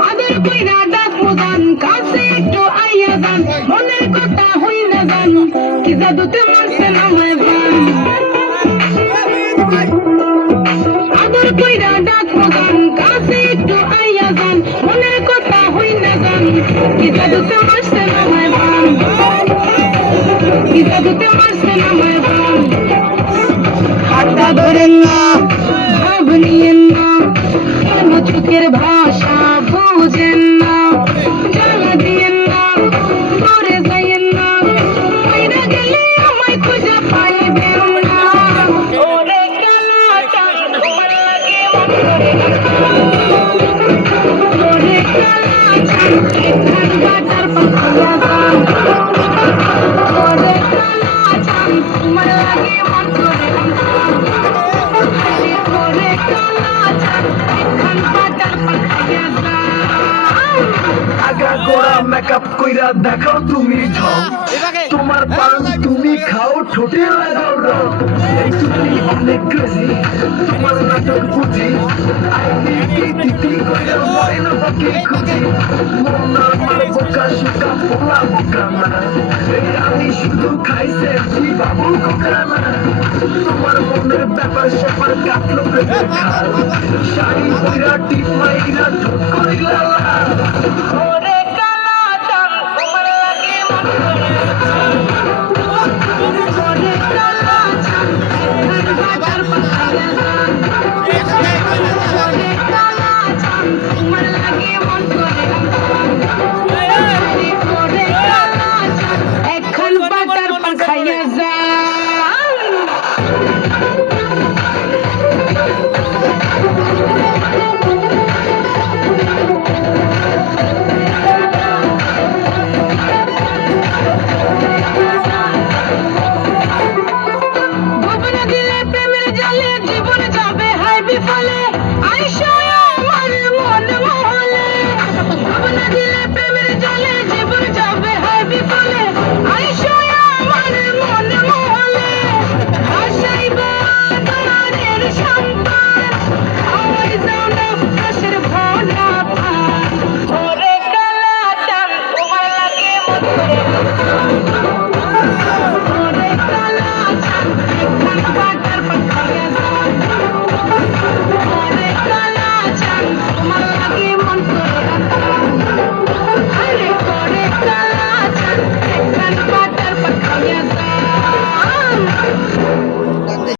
আদর কইরা ডাকবো গান কাছে একটু আইয়া যান মনের কথা হইলে যান কি জাদুতে মারছে নামায় বান আদর কইরা ডাকবো গান কাছে একটু আইয়া যান মনের কথা হইলে যান কি জাদুতে মারছে নামায় বান কি জাদুতে মারছে নামায় বান হাতটা ধরেন না ভাব নিয়েন না কেন চোখের ভাষা বুঝেন না জ্বালা দিয়েন না করে যাইয়েন না কইরা গেলে আমায় খুঁজে পাইবেন না ওরে কালাটা তোমার লাগে মন করে ওরে কালাটা গোড়া মেকআপ কইরা দেখাও তুমি ঢং তোমার পান তুমি খাও ঠোঁটে লাগাও রং। এই তুমি অনেক ক্রেজি তোমার নাটক বুঝি। আইনি কি দিতি কইরা মরে না বাকি খুঁজি। মন আমার বোকা শুকা পোলা বোকা না এই আমি শুধু খাইছে কি বাবু কোকা না তোমার মনের ব্যাপার স্যাপার কাটলো প্রেমের খাল। শাড়ি পইরা টিপ মাইরা ঠোঁট। ওরে Yeah.